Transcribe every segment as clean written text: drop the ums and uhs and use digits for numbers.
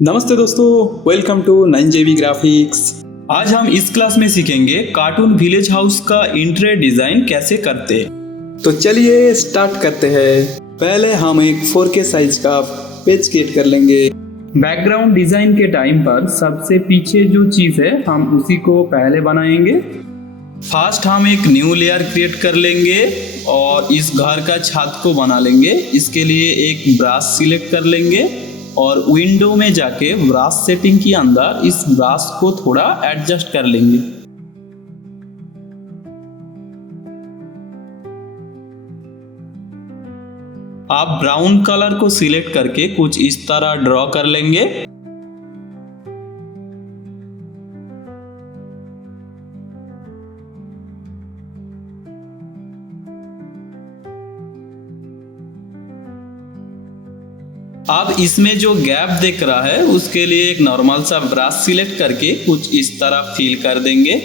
नमस्ते दोस्तों, welcome to 9JB graphics. आज हम इस क्लास में सीखेंगे कार्टून विलेज हाउस का इंटीरियर डिजाइन कैसे करते हैं। तो चलिए स्टार्ट करते हैं। पहले हम एक 4K साइज का पेज क्रिएट कर लेंगे। बैकग्राउंड डिजाइन के टाइम पर सबसे पीछे जो चीज है हम उसी को पहले बनाएंगे। फर्स्ट हम एक न्यू लेयर क्रिएट कर लेंगे और इस घर का छत को बना लेंगे। इसके लिए एक ब्रश सिलेक्ट कर लेंगे और विंडो में जाके ब्रश सेटिंग के अंदर इस ब्रश को थोड़ा एडजस्ट कर लेंगे। आप ब्राउन कलर को सिलेक्ट करके कुछ इस तरह ड्रॉ कर लेंगे। अब इसमें जो गैप दिख रहा है उसके लिए एक नॉर्मल सा ब्रश सिलेक्ट करके कुछ इस तरह फिल कर देंगे।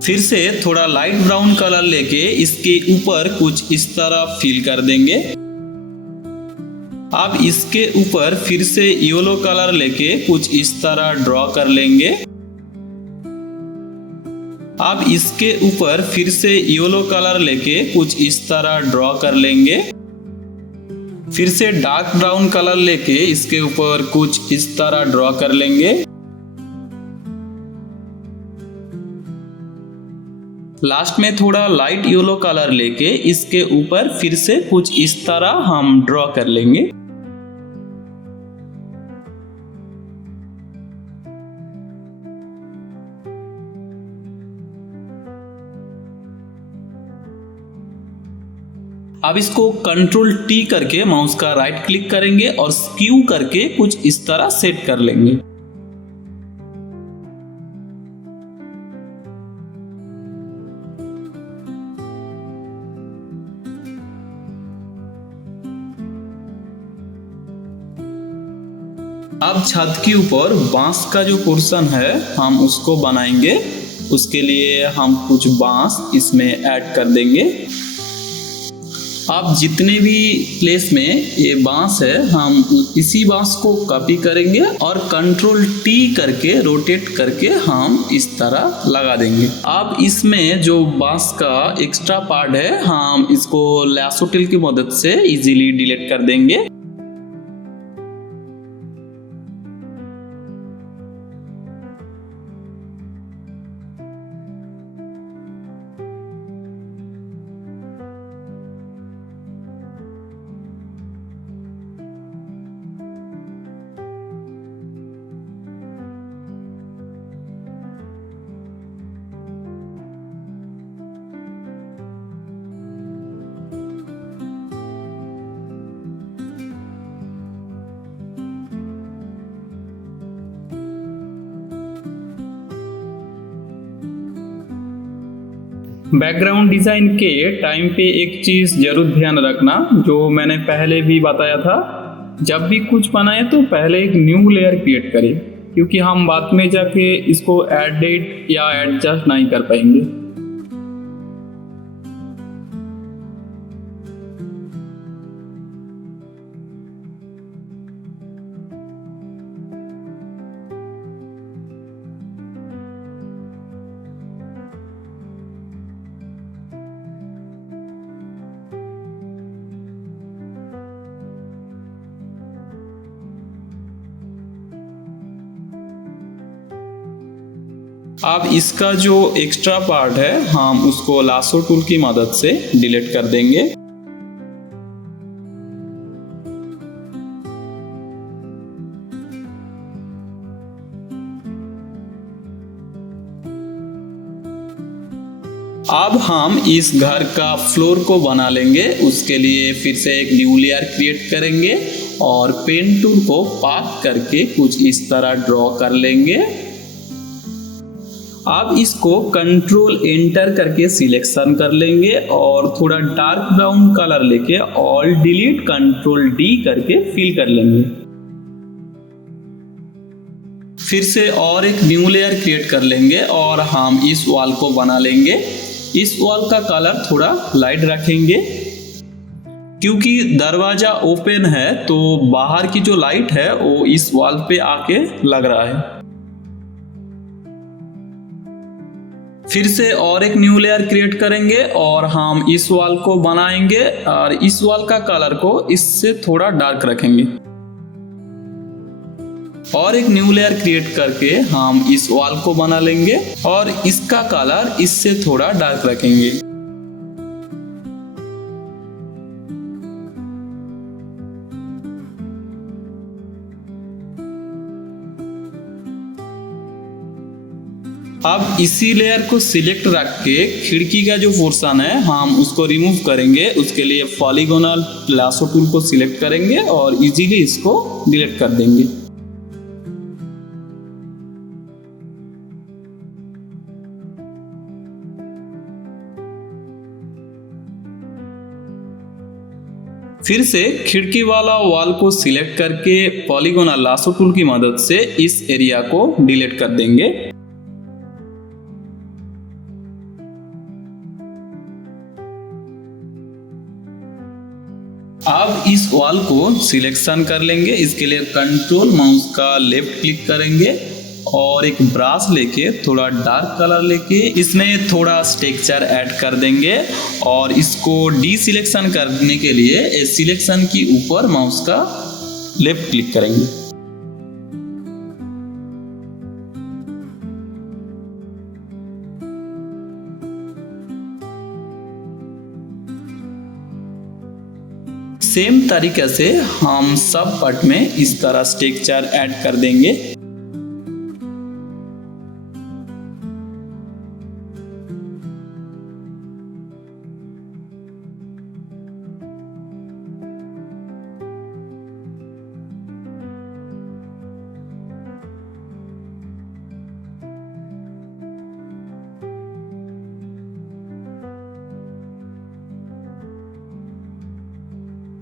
फिर से थोड़ा लाइट ब्राउन कलर लेके इसके ऊपर कुछ इस तरह फिल कर देंगे। अब इसके ऊपर फिर से येलो कलर लेके कुछ इस तरह ड्रॉ कर लेंगे। अब इसके ऊपर फिर से येलो कलर लेके कुछ इस तरह ड्रॉ कर लेंगे। फिर से डार्क ब्राउन कलर लेके इसके ऊपर कुछ इस तरह ड्रॉ कर लेंगे। लास्ट में थोड़ा लाइट येलो कलर लेके इसके ऊपर फिर से कुछ इस तरह हम ड्रॉ कर लेंगे। अब इसको कंट्रोल T करके माउस का राइट क्लिक करेंगे और स्क्यू करके कुछ इस तरह सेट कर लेंगे। अब छत के ऊपर बांस का जो पोर्शन है हम उसको बनाएंगे। उसके लिए हम कुछ बांस इसमें ऐड कर देंगे। अब जितने भी प्लेस में ये बांस है हम इसी बांस को कॉपी करेंगे और कंट्रोल T करके रोटेट करके हम इस तरह लगा देंगे। अब इसमें जो बांस का एक्स्ट्रा पार्ट है हम इसको लैसो टूल की मदद से इजीली डिलीट कर देंगे। बैकग्राउंड डिजाइन के टाइम पे एक चीज जरूर ध्यान रखना, जो मैंने पहले भी बताया था। जब भी कुछ बनाए तो पहले एक न्यू लेयर क्रिएट करें, क्योंकि हम बाद में जाके इसको एडिट या एडजस्ट नहीं कर पाएंगे। अब इसका जो एक्स्ट्रा पार्ट है हम उसको लासो टूल की मदद से डिलीट कर देंगे। अब हम इस घर का फ्लोर को बना लेंगे। उसके लिए फिर से एक न्यू लेयर क्रिएट करेंगे और पेन टूल को पाथ करके कुछ इस तरह ड्रॉ कर लेंगे। अब इसको कंट्रोल एंटर करके सिलेक्शन कर लेंगे और थोड़ा डार्क ब्राउन कलर लेके ऑल डिलीट कंट्रोल D करके फिल कर लेंगे। फिर से और एक न्यू लेयर क्रिएट कर लेंगे और हम इस वॉल को बना लेंगे। इस वॉल का कलर थोड़ा लाइट रखेंगे। क्योंकि दरवाजा ओपन है तो बाहर की जो लाइट है वो इस वॉल पे आके लग रहा है। फिर से और एक न्यू लेयर क्रिएट करेंगे और हम इस वॉल को बनाएंगे और इस वॉल का कलर को इससे थोड़ा डार्क रखेंगे। और एक न्यू लेयर क्रिएट करके हम इस वॉल को बना लेंगे और इसका कलर इससे थोड़ा डार्क रखेंगे। अब इसी लेयर को सिलेक्ट रख के खिड़की का जो पोर्शन है हम उसको रिमूव करेंगे। उसके लिए पॉलीगोनल लासो टूल को सिलेक्ट करेंगे और इजीली इसको डिलीट कर देंगे। फिर से खिड़की वाला वॉल को सिलेक्ट करके पॉलीगोनल लासो टूल की मदद से इस एरिया को डिलीट कर देंगे। अब इस वॉल को सिलेक्शन कर लेंगे। इसके लिए कंट्रोल माउस का लेफ्ट क्लिक करेंगे और एक ब्रश लेके थोड़ा डार्क कलर लेके इसमें थोड़ा टेक्सचर ऐड कर देंगे और इसको डी सिलेक्शन करने के लिए सिलेक्शन की ऊपर माउस का लेफ्ट क्लिक करेंगे। सेम तरीके से हम सब पार्ट में इस तरह टेक्सचर ऐड कर देंगे।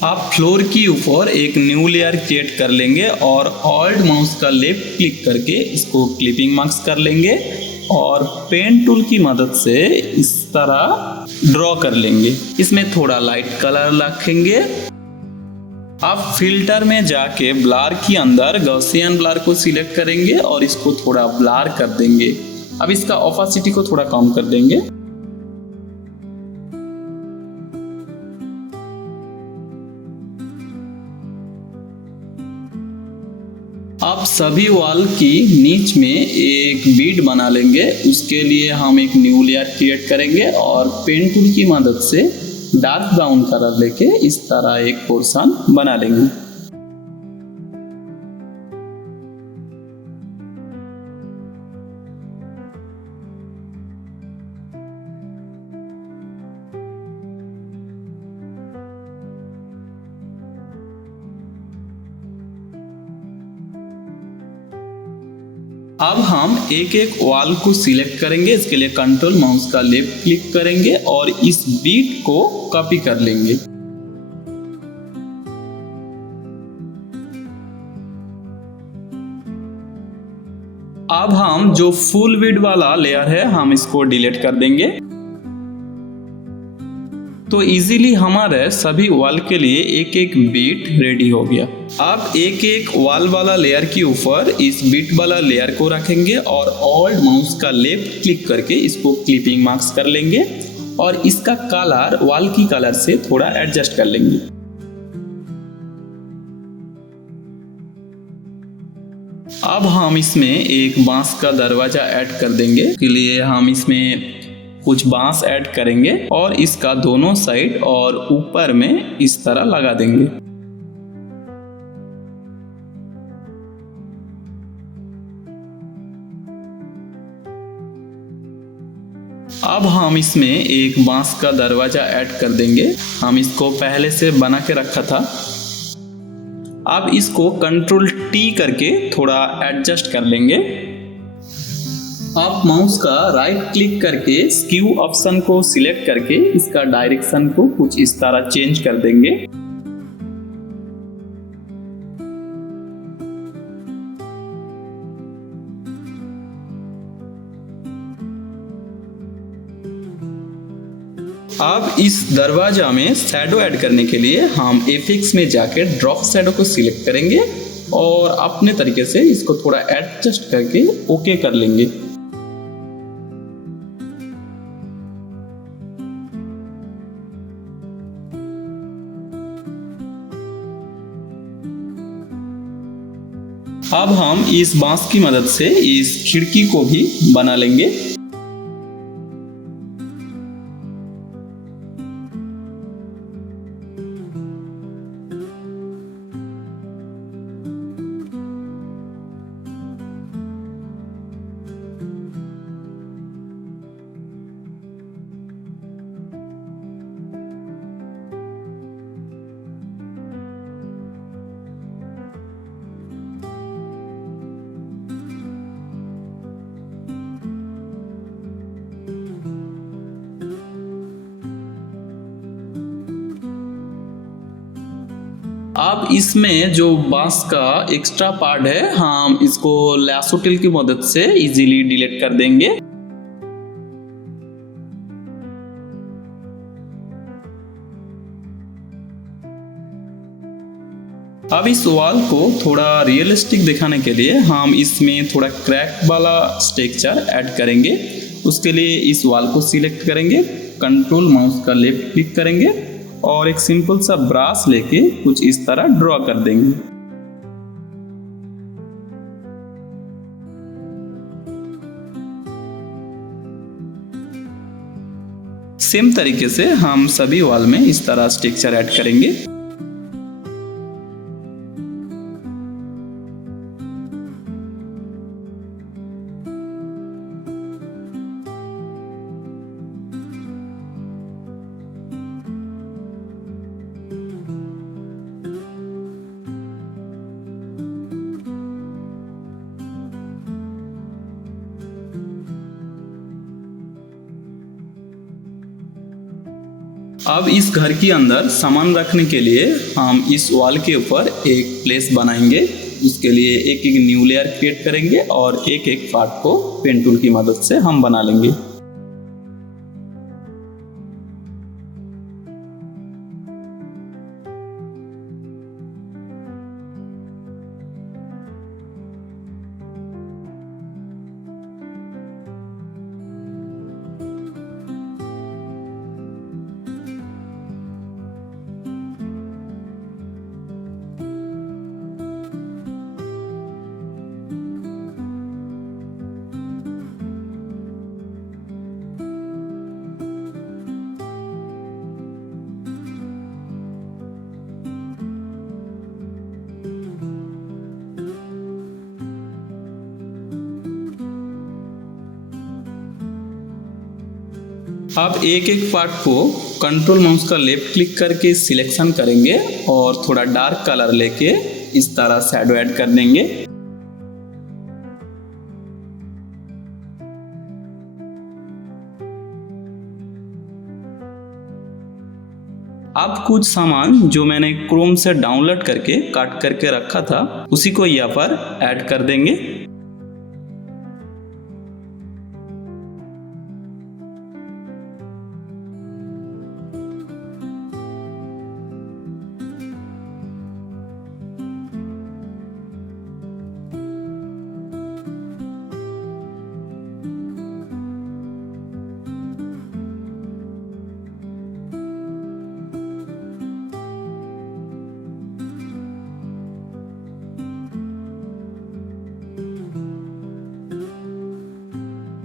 आप फ्लोर की ऊपर एक न्यू लेयर क्रिएट कर लेंगे और ऑल्ट माउस का लेफ्ट क्लिक करके इसको क्लिपिंग मार्क्स कर लेंगे और पेन टूल की मदद से इस तरह ड्रॉ कर लेंगे। इसमें थोड़ा लाइट कलर रखेंगे। आप फिल्टर में जाके ब्लर के अंदर गॉसियन ब्लर को सिलेक्ट करेंगे और इसको थोड़ा ब्लर कर देंगे। अब इसका ओपेसिटी को थोड़ा कम कर देंगे। आप सभी वॉल की नीच में एक बीड बना लेंगे। उसके लिए हम एक न्यू लेयर क्रिएट करेंगे और पेन टूल की मदद से डार्क ब्राउन कलर लेके इस तरह एक पोर्शन बना लेंगे। अब हम एक एक वॉल को सिलेक्ट करेंगे। इसके लिए कंट्रोल माउस का लेफ्ट क्लिक करेंगे और इस बीट को कॉपी कर लेंगे। अब हम जो फुल बीट वाला लेयर है हम इसको डिलीट कर देंगे। तो इजीली हमारे सभी वॉल के लिए एक एक बीट रेडी हो गया। अब एक एक वॉल वाला लेयर के ऊपर इस बीट वाला लेयर को रखेंगे और ऑल्ट माउस का लेफ्ट क्लिक करके इसको क्लिपिंग मार्क्स कर लेंगे और इसका कलर वॉल की कलर से थोड़ा एडजस्ट कर लेंगे। अब हम इसमें एक बांस का दरवाजा ऐड कर देंगे। इसके लिए हम इसमें कुछ बांस ऐड करेंगे और इसका दोनों साइड और ऊपर में इस तरह लगा देंगे। अब हम इसमें एक बांस का दरवाजा ऐड कर देंगे। हम इसको पहले से बना के रखा था। अब इसको कंट्रोल टी करके थोड़ा एडजस्ट कर लेंगे। आप माउस का राइट क्लिक करके स्क्यू ऑप्शन को सिलेक्ट करके इसका डायरेक्शन को कुछ इस तरह चेंज कर देंगे। अब इस दरवाजा में शैडो ऐड करने के लिए हम एफेक्ट्स में जाके ड्रॉप शैडो को सिलेक्ट करेंगे और अपने तरीके से इसको थोड़ा एडजस्ट करके ओके कर लेंगे। अब हम इस बांस की मदद से इस खिड़की को भी बना लेंगे। अब इसमें जो बांस का एक्स्ट्रा पार्ट है हम इसको लैसो टूल की मदद से इजीली डिलीट कर देंगे। अब इस वॉल को थोड़ा रियलिस्टिक दिखाने के लिए हम इसमें थोड़ा क्रैक वाला टेक्सचर ऐड करेंगे। उसके लिए इस वॉल को सिलेक्ट करेंगे, कंट्रोल माउस का लेफ्ट क्लिक करेंगे और एक सिंपल सा ब्रश लेके कुछ इस तरह ड्रॉ कर देंगे। सेम तरीके से हम सभी वॉल में इस तरह टेक्सचर ऐड करेंगे। अब इस घर के अंदर सामान रखने के लिए हम इस वॉल के ऊपर एक प्लेस बनाएंगे। उसके लिए एक एक न्यू लेयर क्रिएट करेंगे और एक एक पार्ट को पेन टूल की मदद से हम बना लेंगे। अब एक एक पार्ट को कंट्रोल माउस का लेफ्ट क्लिक करके सिलेक्शन करेंगे और थोड़ा डार्क कलर लेके इस तरह शैडो ऐड कर देंगे। अब कुछ सामान जो मैंने क्रोम से डाउनलोड करके काट करके रखा था उसी को यहाँ पर ऐड कर देंगे।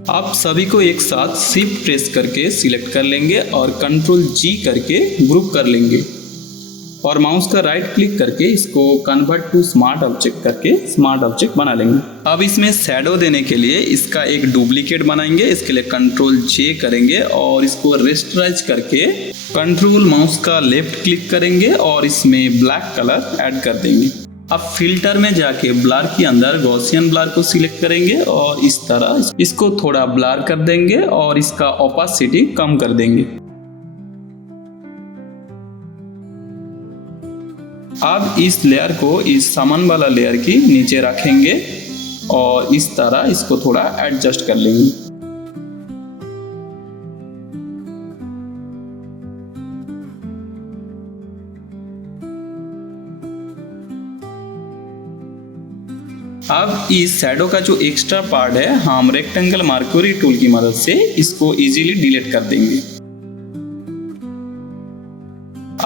आप सभी को एक साथ शिफ्ट प्रेस करके सिलेक्ट कर लेंगे और कंट्रोल जी करके ग्रुप कर लेंगे और माउस का राइट क्लिक करके इसको कन्वर्ट टू स्मार्ट ऑब्जेक्ट करके स्मार्ट ऑब्जेक्ट बना लेंगे। अब इसमें शैडो देने के लिए इसका एक डुप्लीकेट बनाएंगे। इसके लिए कंट्रोल जे करेंगे और इसको रेस्टराइज करके कंट्रोल माउस का लेफ्ट क्लिक करेंगे और इसमें ब्लैक कलर ऐड कर देंगे। अब फिल्टर में जाके ब्लर के अंदर गॉसियन ब्लर को सिलेक्ट करेंगे और इस तरह इसको थोड़ा ब्लर कर देंगे और इसका ओपेसिटी कम कर देंगे। अब इस लेयर को इस सामान वाला लेयर की नीचे रखेंगे और इस तरह इसको थोड़ा एडजस्ट कर लेंगे। अब इस शैडो का जो एक्स्ट्रा पार्ट है हम रेक्टेंगल मार्करी टूल की मदद से इसको इजीली डिलीट कर देंगे।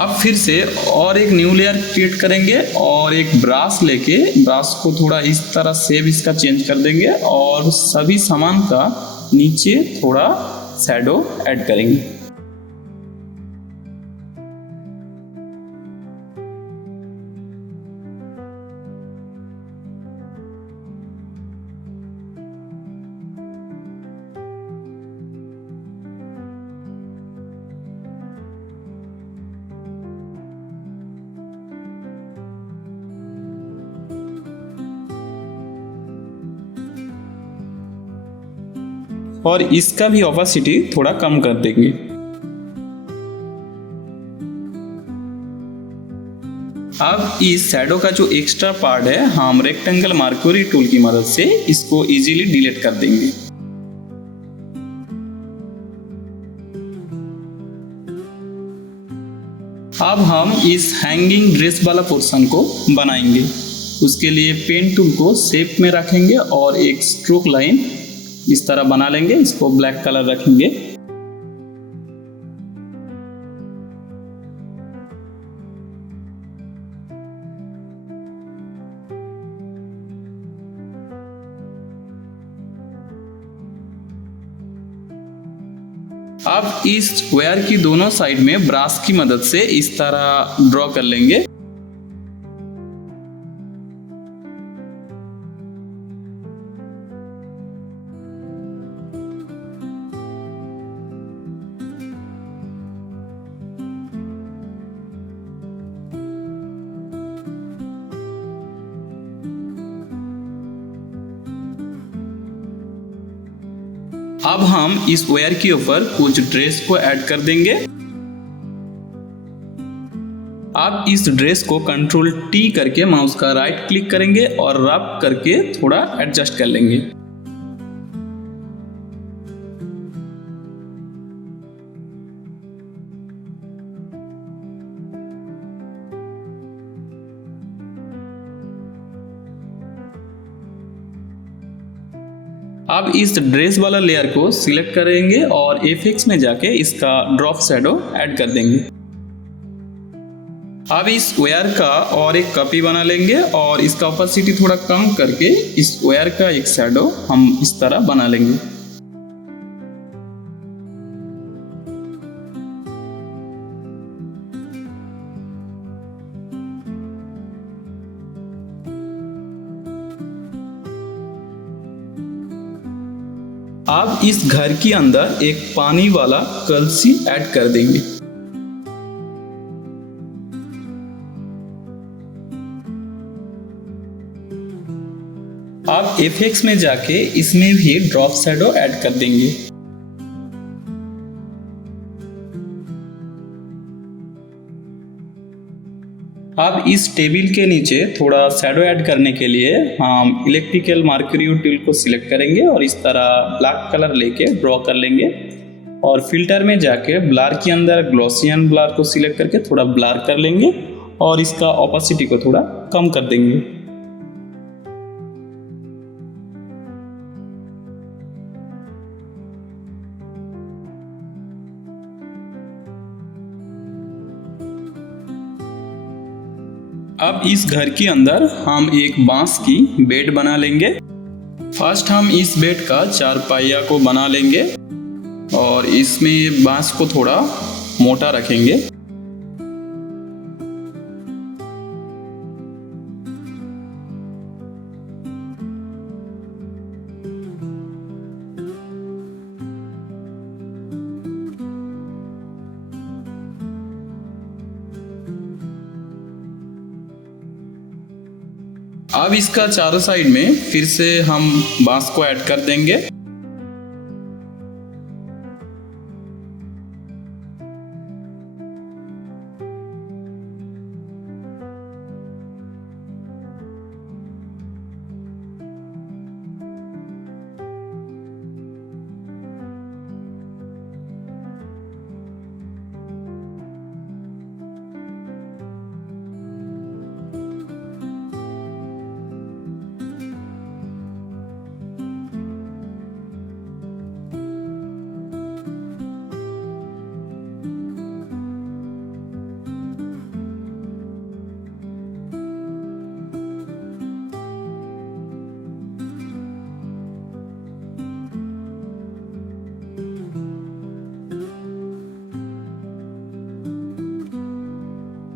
अब फिर से और एक न्यू लेयर क्रिएट करेंगे और एक ब्रश लेके ब्रश को थोड़ा इस तरह शेप इसका चेंज कर देंगे और सभी सामान का नीचे थोड़ा शैडो ऐड करेंगे। और इसका भी ऑपेसिटी थोड़ा कम कर देंगे। अब इस शैडो का जो एक्स्ट्रा पार्ट है हम रेक्टेंगल मार्करी टूल की मदद से इसको इजीली डिलीट कर देंगे। अब हम इस हैंगिंग ड्रेस वाला पोर्शन को बनाएंगे। उसके लिए पेन टूल को शेप में रखेंगे और एक स्ट्रोक लाइन इस तरह बना लेंगे। इसको ब्लैक कलर रखेंगे। अब इस वायर की दोनों साइड में ब्रश की मदद से इस तरह ड्रॉ कर लेंगे। अब हम इस वायर के ऊपर कुछ ड्रेस को ऐड कर देंगे। आप इस ड्रेस को कंट्रोल टी करके माउस का राइट क्लिक करेंगे और रब करके थोड़ा एडजस्ट कर लेंगे। अब इस ड्रेस वाला लेयर को सिलेक्ट करेंगे और एफेक्ट्स में जाके इसका ड्रॉप शैडो ऐड कर देंगे। अब इस वायर का और एक कॉपी बना लेंगे और इसका ऑपेसिटी थोड़ा कम करके इस वायर का एक शैडो हम इस तरह बना लेंगे। अब इस घर के अंदर एक पानी वाला कलसी ऐड कर देंगे। अब इफेक्ट्स में जाके इसमें भी ड्रॉप शैडो ऐड कर देंगे। अब इस टेबल के नीचे थोड़ा शैडो ऐड करने के लिए हम इलेक्ट्रिकल मार्करी टूल को सिलेक्ट करेंगे और इस तरह ब्लैक कलर लेके ड्रॉ कर लेंगे और फिल्टर में जाके ब्लर के अंदर ग्लॉसियन ब्लर को सिलेक्ट करके थोड़ा ब्लर कर लेंगे और इसका ऑपेसिटी को थोड़ा कम कर देंगे। अब इस घर के अंदर हम एक बांस की बेड बना लेंगे। फर्स्ट हम इस बेड का 4 पहिया को बना लेंगे और इसमें बांस को थोड़ा मोटा रखेंगे। अब इसका चारों साइड में फिर से हम बांस को ऐड कर देंगे।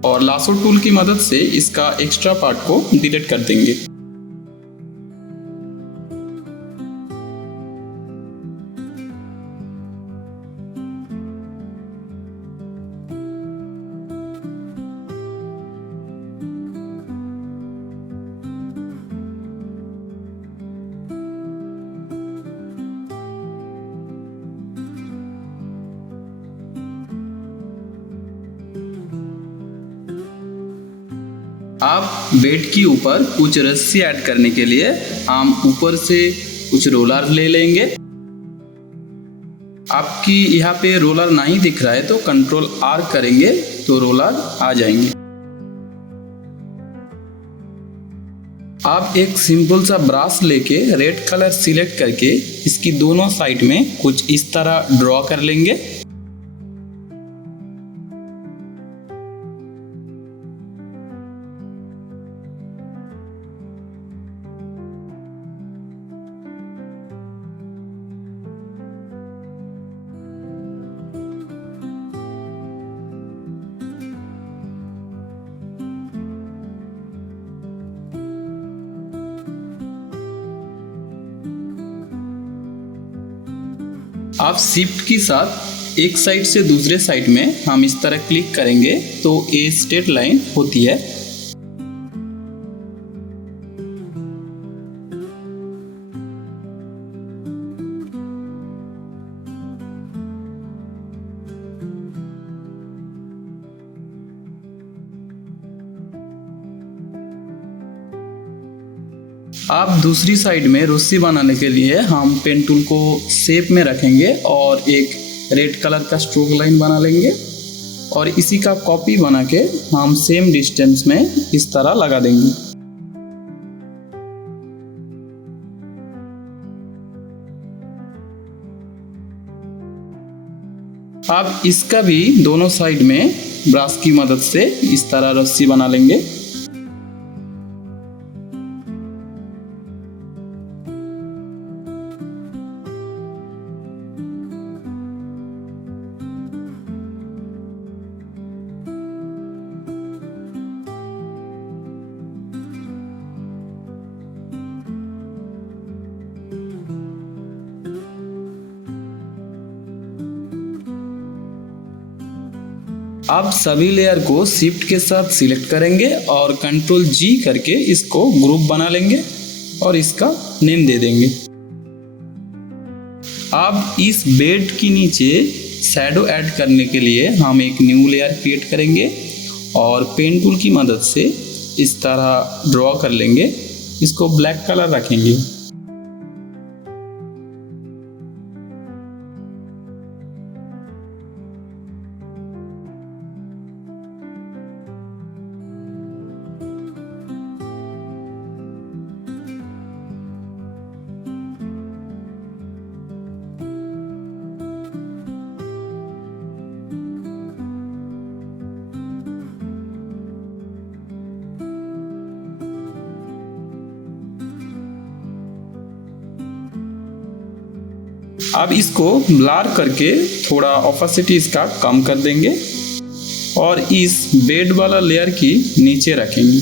और लासो टूल की मदद से इसका एक्स्ट्रा पार्ट को डिलीट कर देंगे। आप बेड के ऊपर कुछ रस्सी ऐड करने के लिए हम ऊपर से कुछ रोलर ले लेंगे। आपकी यहाँ पे रोलर नहीं दिख रहा है तो कंट्रोल आर करेंगे तो रोलर आ जाएंगे। आप एक सिंपल सा ब्रश लेके रेड कलर सिलेक्ट करके इसकी दोनों साइड में कुछ इस तरह ड्रॉ कर लेंगे। आप शिफ्ट के साथ एक साइड से दूसरे साइड में हम इस तरह क्लिक करेंगे तो ये स्ट्रेट लाइन होती है। आप दूसरी साइड में रस्सी बनाने के लिए हम पेन टूल को शेप में रखेंगे और एक रेड कलर का स्ट्रोक लाइन बना लेंगे और इसी का कॉपी बना के हम सेम डिस्टेंस में इस तरह लगा देंगे। आप इसका भी दोनों साइड में ब्रश की मदद से इस तरह रस्सी बना लेंगे। आप सभी लेयर को शिफ्ट के साथ सिलेक्ट करेंगे और कंट्रोल जी करके इसको ग्रुप बना लेंगे और इसका नेम दे देंगे। अब इस बेड के नीचे शैडो ऐड करने के लिए हम एक न्यू लेयर क्रिएट करेंगे और पेन टूल की मदद से इस तरह ड्रॉ कर लेंगे। इसको ब्लैक कलर रखेंगे। अब इसको ब्लर करके थोड़ा ऑपेसिटी इसका कम कर देंगे और इस बेड वाला लेयर की नीचे रखेंगे।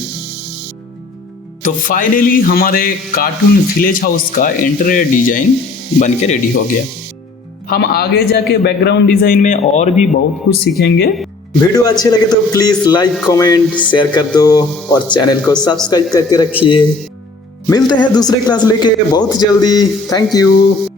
तो फाइनली हमारे कार्टून विलेज हाउस का इंटीरियर डिजाइन बनके रेडी हो गया। हम आगे जाके बैकग्राउंड डिजाइन में और भी बहुत कुछ सीखेंगे। वीडियो अच्छे लगे तो प्लीज लाइक कमेंट शेयर कर दो और चैनल को सब्सक्राइब करके रखिए। मिलते हैं दूसरे क्लास लेके बहुत जल्दी। Thank you.